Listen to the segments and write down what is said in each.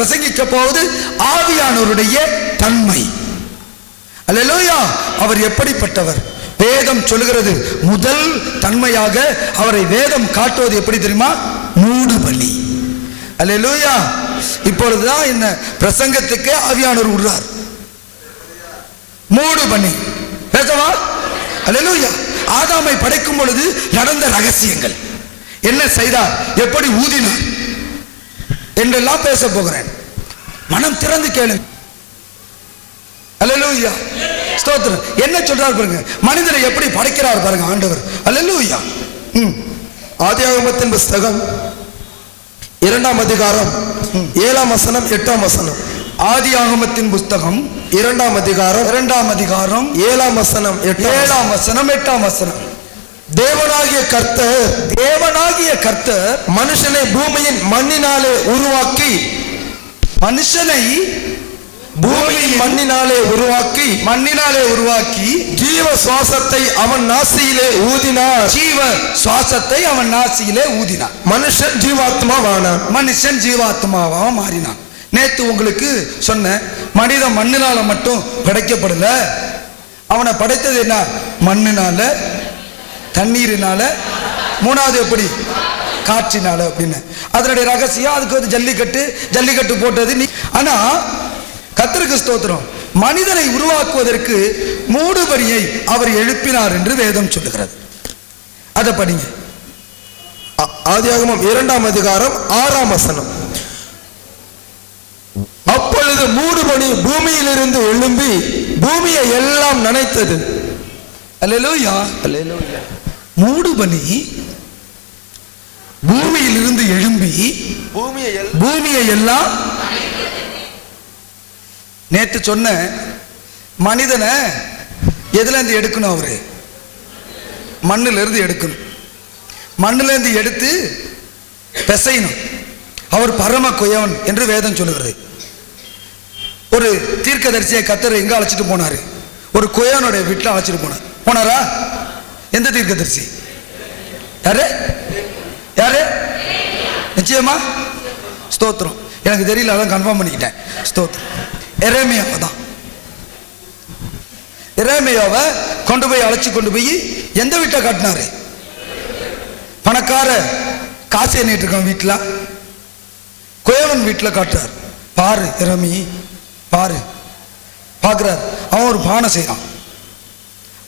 பிரசங்கிக்க போவது ஆவியானவருடைய தன்மை. அல்லேலூயா. அவர் எப்படிப்பட்டவர்? வேதம் சொல்லுகிறது, முதல் தன்மையாக அவரை வேதம் காட்டுவது எப்படி தெரியுமா? மூடு பலி. அல்லேலூயா. இப்பொழுதுதான் என்ன பிரசங்கத்துக்கு ஆவியானவர் விடுறார். மூடு பலி பேசவா? அல்லேலூயா. ஆதாமை படைக்கும் பொழுது நடந்த ரகசியங்கள் என்ன செய்தார், எப்படி ஊதினார் என்றெல்லாம் பேச போகிறேன். மனம் திறந்து கேளுங்க. அல்லேலூயா. ஸ்தோத்திரம். என்ன சொல்றார் பாருங்க, மனிதனை எப்படி படைக்கிறார் பாருங்க ஆண்டவர். அல்லேலூயா. ஆதியாகமத்தின் புஸ்தகம் 2ஆம் அதிகாரம் 7ஆம் வசனம் 8ஆம் வசனம். ஆதியாகமத்தின் புஸ்தகம் 2ஆம் அதிகாரம் 2ஆம் அதிகாரம் 7ஆம் வசனம் 7ஆம் வசனம் 8ஆம் வசனம். தேவனாகிய கர்த்தர் மனுஷனை பூமியின் மண்ணினாலே உருவாக்கி, மனுஷனை பூமியின் மண்ணினாலே உருவாக்கி ஜீவ சுவாசத்தை அவன் நாசியிலே ஊதினார். ஜீவ சுவாசத்தை அவன் நாசியிலே ஊதினார். மனுஷன் ஜீவாத்மாவானான். மனுஷன் ஜீவாத்மாவா மாறினான். நேத்து உங்களுக்கு சொன்ன மனிதன் மண்ணினால மட்டும் படைக்கப்படல. அவனை படைத்தது என்ன? மண்ணினால, தண்ணீரினால, மூணாவது எப்படி? காற்றினால அப்படின்னு. அதனுடைய ரகசியம் அதுக்கு வந்து ஜல்லிக்கட்டு போட்டது. ஆனா கர்த்தருக்கு ஸ்தோத்திரம், மனிதனை உருவாக்குவதற்கு மூடுபலியை அவர் எழுப்பினார் என்று வேதம் சொல்லுகிறது. அதை படிங்க. ஆதியாகமம் 2ஆம் அதிகாரம் 6ஆம் வசனம். அப்பொழுது மூடுபனி பூமியிலிருந்து எழும்பி பூமியை எல்லாம் நனைத்தது. அல்லேலூயா. அல்லேலூயா. மூடுபனி பூமியிலிருந்து எழும்பி பூமியை எல்லாம். நேற்று சொன்ன மனிதனை எதுல இருந்து எடுக்கணும்? அவரு மண்ணில இருந்து எடுக்கணும். மண்ணில இருந்து எடுத்து பிசையணும். அவர் பரம குயவன் என்று வேதம் சொல்லுகிறது. ஒரு தீர்க்கதரிசியை கர்த்தர் எங்க அழைச்சிட்டு போனாரு? ஒரு குயவனுடைய வீட்டில் அழைச்சிட்டு போனாரா? எந்த தீர்க்கதரிசி? யாரு? நிச்சயமா? ஸ்தோத்திரம். எனக்கு தெரியல, அதான் கன்ஃபார்ம் பண்ணிக்கிட்டேன். ஸ்தோத்திரம். எரேமியாவை தான். எரேமியாவை கொண்டு போய் அழைச்சி கொண்டு போய் எந்த வீட்டை காட்டினாரு? பணக்கார காசு எண்ணிட்டு இருக்கான் வீட்டில், குயவன் வீட்டில் காட்டுறார். பாரு எரேமி, பாரு. பார்க்குறார். அவன் ஒரு பானை செய்கிறான்,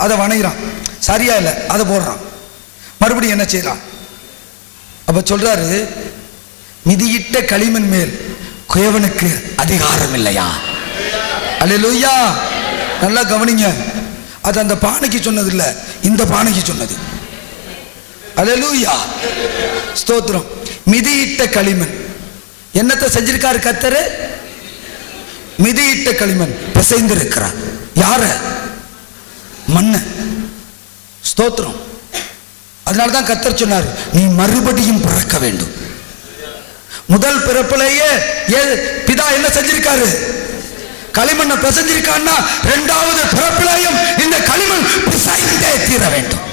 அதை வணைகிறான், சரியா இல்லை, அதை போடுறான். மறுபடியும் என்ன செய்யறான்? அப்ப சொல்றாரு, மிதியிட்ட களிமண் மேல் குயவனுக்கு அதிகாரம் இல்லையா? அல்லேலூயா. நல்லா கவனிங்க. அது அந்த பானைக்கு சொன்னது இல்லை, இந்த பானைக்கு சொன்னது. அல்லேலூயா. ஸ்தோத்திரம். மிதியிட்ட களிமண் என்னத்தை செஞ்சிருக்காரு கர்த்தர்? மிதியிட்ட களிமண் பிசைந்து இருக்கிறார். யார? மண்ண. ஸ்தோத்திரம். அதனாலதான் கர்த்தர் சொன்னார், நீ மறுபடியும் பிறக்க வேண்டும். முதல் பிறப்பிலேயே பிதா என்ன செஞ்சிருக்காரு? களிமண்ணை பிசைஞ்சிருக்கான்னா இரண்டாவது பிறப்பிலேயும் இந்த களிமண் பிசைந்தே தீர வேண்டும்.